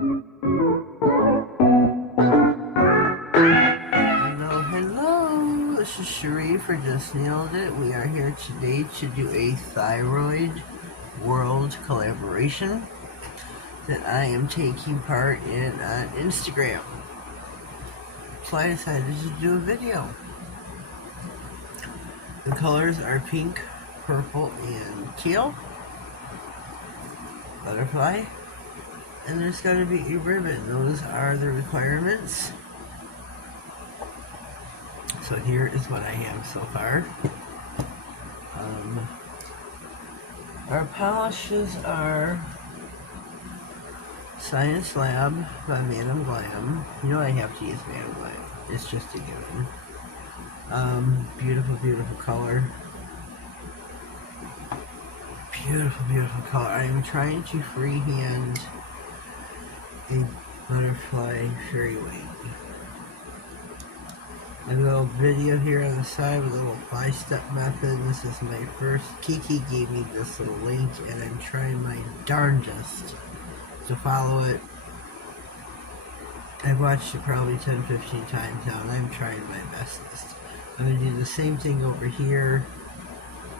Hello, this is Cherie for Just Nailed It. We are here today to do a Thyroid World collaboration that I am taking part in on Instagram. So I decided to do a video. The colors are pink, purple, and teal. Butterfly. And there's got to be a ribbon. Those are the requirements. So here is what I have so far. Our polishes are Science Lab by Madam Glam. You know I have to use Madam Glam. It's just a given. Beautiful, beautiful color. Beautiful, beautiful color. I'm trying to freehand a butterfly fairy wing. A little video here on the side with a little 5-step method. This is my first. Kiki gave me this little link and I'm trying my darndest to follow it. I've watched it probably 10-15 times now and I'm trying my bestest. I'm going to do the same thing over here.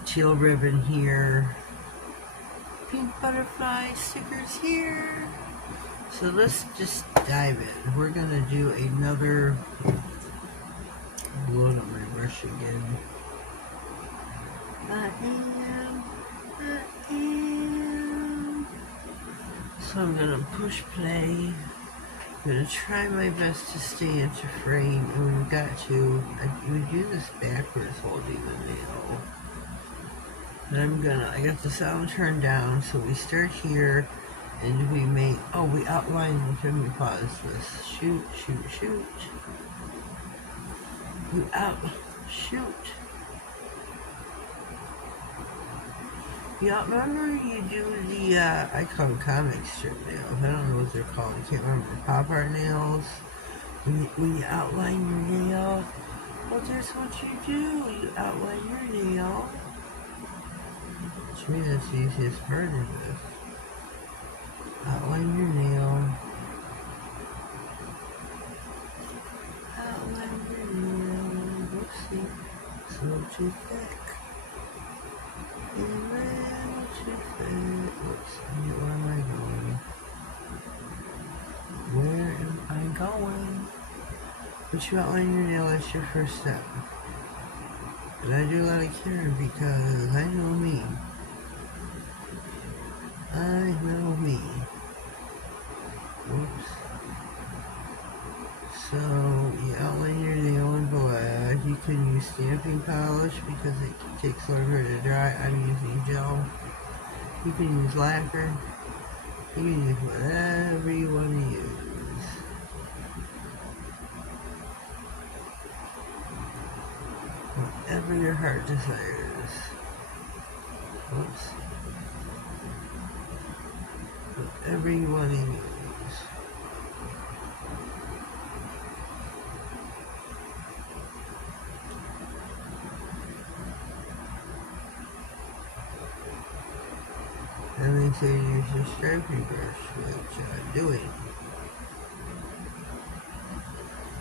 Teal ribbon here. Pink butterfly stickers here. So let's just dive in. We're going to do another... Load up my brush again. So I'm gonna push play. I'm gonna try my best to stay into frame, and we've got to. I would do this backwards, holding the nail. And I got the sound turned down, so we start here, and we make. Oh, we outline. Let me pause this. Shoot, shoot, shoot. Shoot. Yeah, remember you do the, I call them comic strip nails. I don't know what they're called. I can't remember. Pop art nails. When you outline your nail, well, that's what you do. You outline your nail. To me, that's the easiest part of this. Outline your nail. Outline your nail. It's a little too thick. A little too thick. Let's see, where am I going? Where am I going? But you outline your nail, that's your first step. But I do a lot of caring because I know me. I know me. Whoops. So, you outline your nail in black. You can use stamping polish because it takes longer to dry. I'm using gel. You can use lacquer. You can use whatever you want to use. Whatever your heart desires. Whoops. Whatever you want to use. And they say use your striping brush, which I'm doing.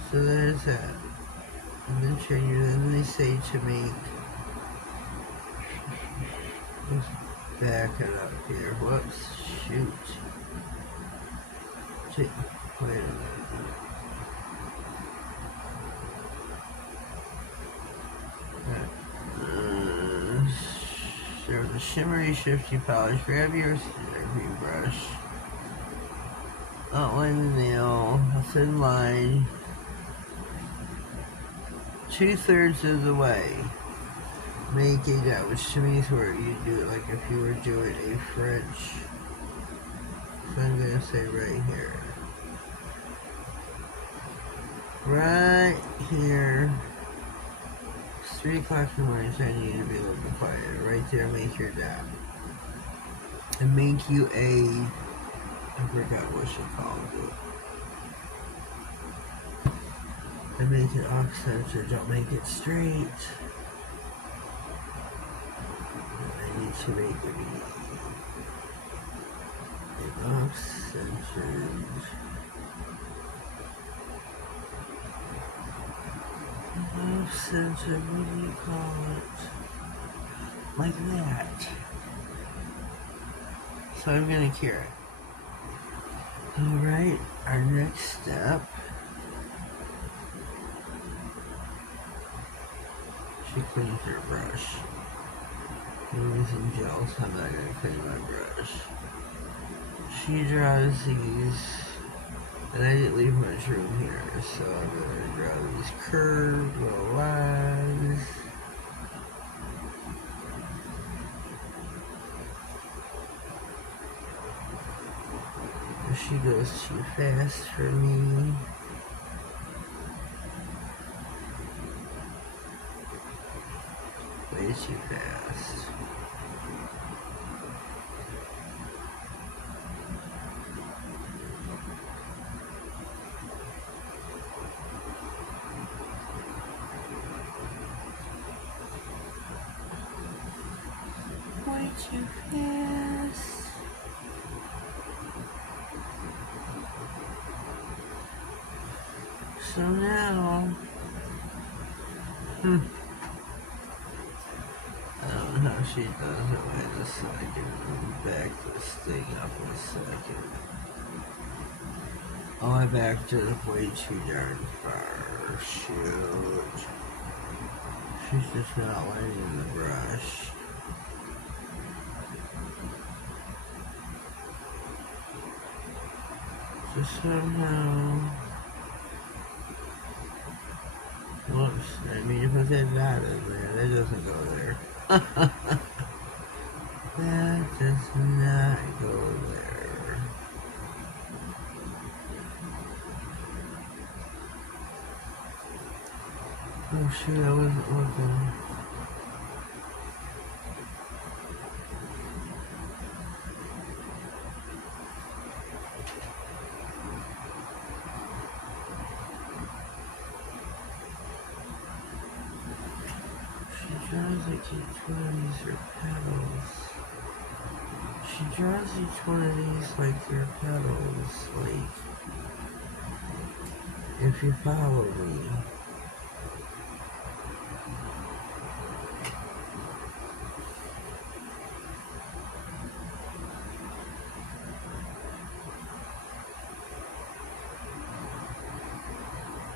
So there's that. And then they say to make, let's back it up here. Whoops, shoot. Wait a minute. The shimmery shifty polish. Grab your striping brush. Outline the nail. A thin line. 2/3 of the way. Make a dot, which to me is where you do it like if you were doing a French. So I'm gonna say right here. Right here. 3 o'clock in the morning, so I need to be a little bit quieter. Right there, make your dot. And make you I forgot what she called it. And make it off-center, don't make it straight. I need to make it off-centered. Off-centered, what do you call it? Like that. So I'm gonna cure it. Alright, our next step. She cleans her brush. I'm using gel, so I'm not gonna clean my brush. She draws these, and I didn't leave much room here, so I'm gonna draw these curved little lines. She goes too fast for me. Way too fast. Way too fast. So now, I don't know how she does it. Wait a second. Let me back this thing up a second. Oh, I backed it up way too darn far. Shoot. She's just not lighting the brush. So somehow... Whoops, I mean to put that dot in there. That doesn't go there. That does not go there. Oh shoot, I wasn't looking. Each one of these are petals. She draws each one of these like they're petals, like, if you follow me.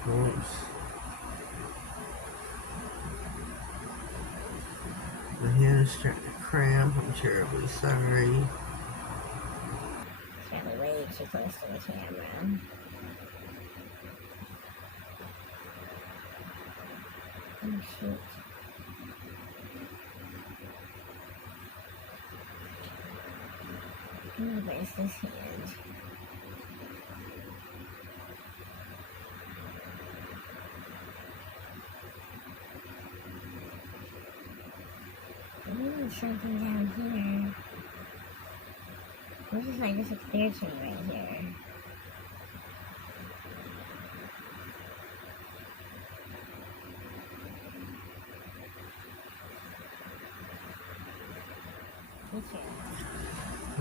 Oops. My hand is starting to cramp. I'm terribly sorry. It's probably way too close to the camera. Oh shoot. I'm gonna brace this hand. Something down here. This is like, this looks clear to me right here.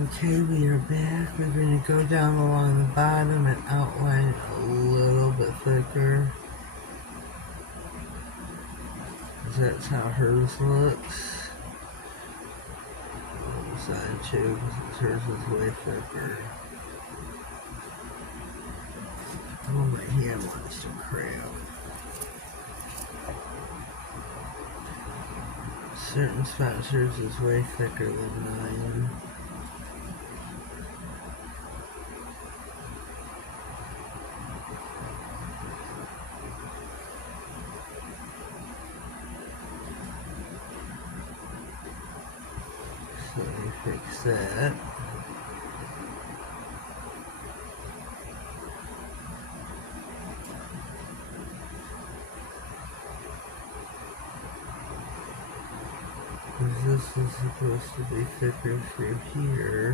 Okay, we are back. We're going to go down along the bottom and outline it a little bit thicker. That's how hers looks. Side too, because hers is way thicker. Oh, my hand wants to cramp. Certain spots, hers is way thicker than mine. So let me fix that. Because this is supposed to be thicker through here.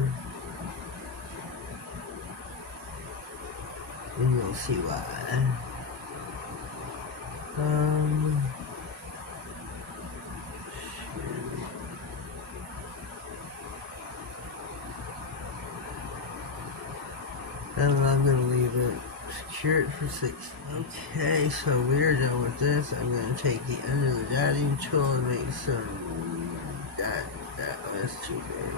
And you'll see why. Then I'm gonna leave it. Secure it for 6. Okay, so we're done with this. I'm gonna take the end of the dotting tool and make some that's too big.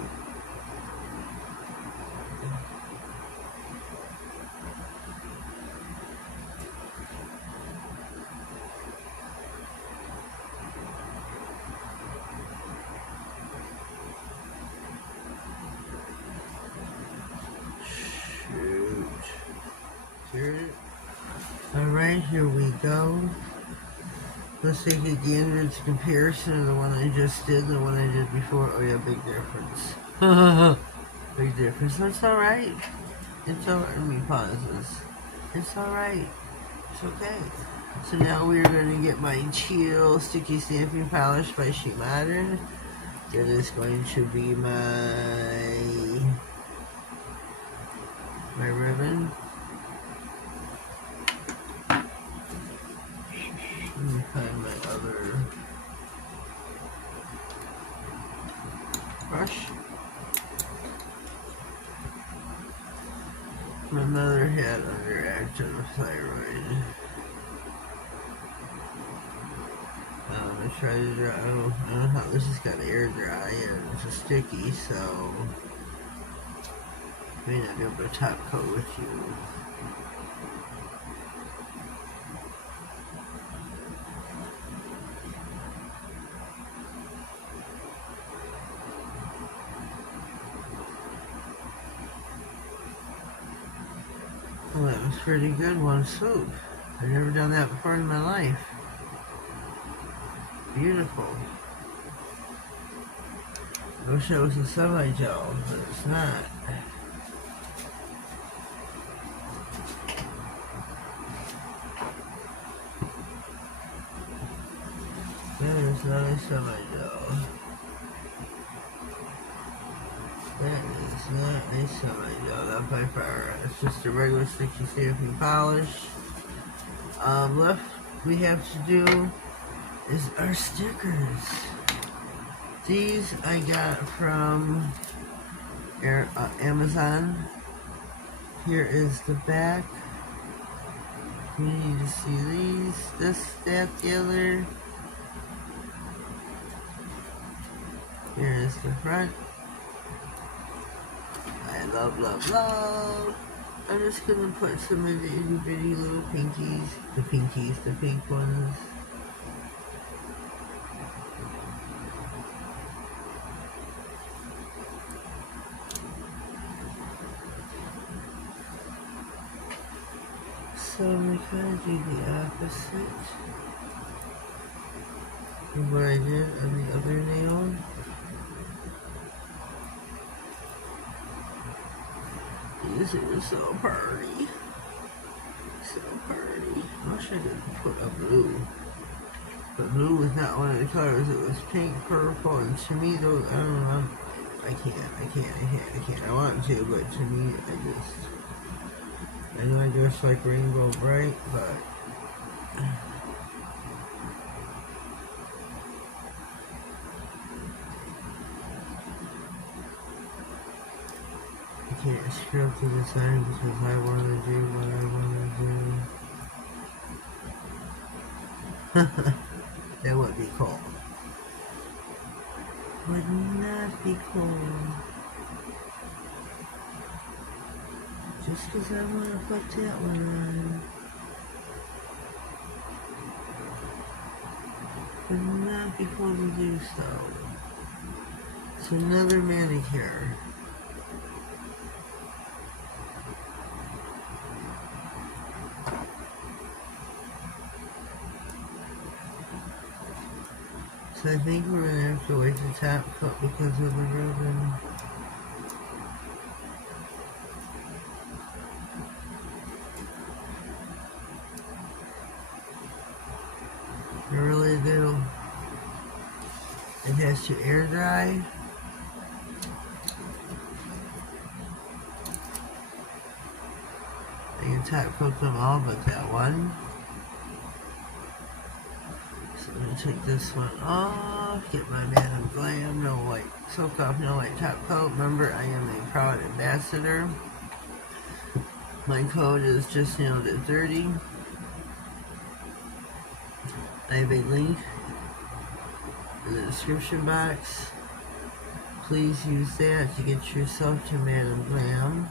Alright, here we go. Let's take the inwards comparison of the one I just did and the one I did before. Oh yeah, big difference. Big difference. That's alright. It's alright. Let me pause this. It's alright. It's okay. So now we're going to get my Teal Sticky Stamping Polish by She Modern. That is going to be my ribbon. Let me find my other brush. My mother had underactive thyroid. I tried to dry. I don't know how this has got air dry and it's sticky, so I may not be able to top coat with you. Well, that was pretty good, one swoop. I've never done that before in my life. Beautiful. I wish it was a semi-gel, but it's not. That is not a semi-gel. That is not a semi-gel, not by far. It's just a regular sticky stamping polish. Left we have to do is our stickers. These I got from Amazon. Here is the back. You need to see these, this, that, the other. Here is the front. I love, love, love. I'm just gonna put some of the itty bitty little pinkies, the pink ones. So we kind of do the opposite of what I did on the other nail. These are so pretty. So pretty. I wish I could put a blue. But blue was not one of the colors. It was pink, purple, and to me those, I don't know, I can't. I want to, but to me, I know I dress like Rainbow Bright, but I can't screw up the design because I want to do what I want to do. That would be cool. Would not be cool. Just because I want to put that one on. Would not be cool to do so. It's another manicure. So I think we're going to have to wait the top coat because of the ribbon. I really do. It has to air dry. I can top coat them all but that one. So I'm going to take this one off, get my Madam Glam, no white soak off, no white top coat. Remember, I am a proud ambassador. My code is Just.nailedit 30. I have a link in the description box. Please use that to get yourself to Madam Glam.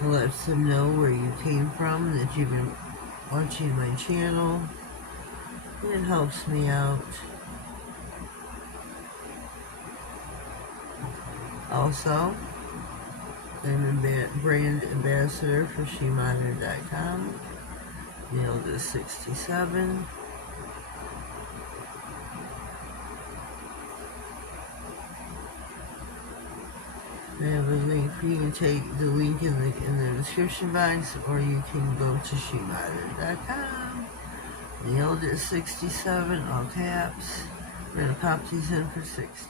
It lets them know where you came from, that you've been watching my channel, and it helps me out. Also, I'm a brand ambassador for Makartt.com. Nailed is 67. I have a link for you to take the link in the description box, or you can go to Makartt.com. Nailed is 67, all caps. We're gonna pop these in for 60.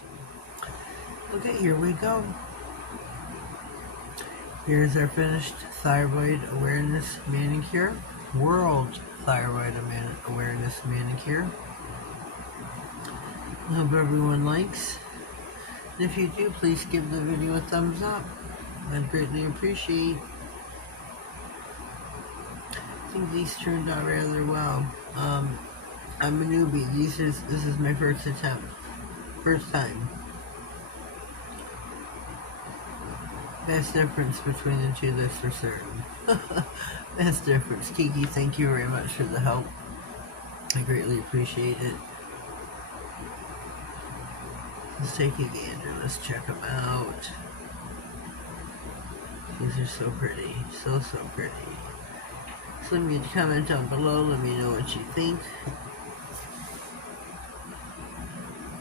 Okay, here we go. Here's our finished Thyroid Awareness Manicure. World Thyroid Awareness Manicure. I hope everyone likes. And if you do, please give the video a thumbs up. I'd greatly appreciate. I think these turned out rather well. I'm a newbie. This is my first attempt. First time. Best difference between the two, that's for certain. Best difference. Kiki, thank you very much for the help. I greatly appreciate it. Let's take a gander. Let's check them out. These are so pretty. So pretty. So leave me a comment down below. Let me know what you think.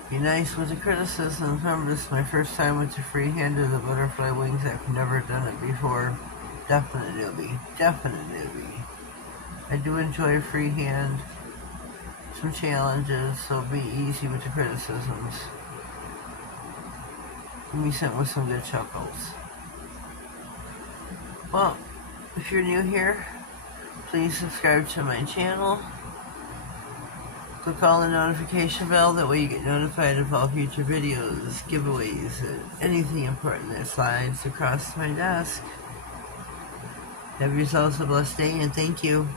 Be nice with the criticism. Remember, this is my first time with the freehand or the butterfly wings. I've never done it before. Definite newbie. Definite newbie. I do enjoy freehand. Some challenges, so be easy with the criticisms. Give me something with some good chuckles. Well, if you're new here, please subscribe to my channel. Click on the notification bell, that way you get notified of all future videos, giveaways, and anything important that slides across my desk. Have yourselves a blessed day, and thank you.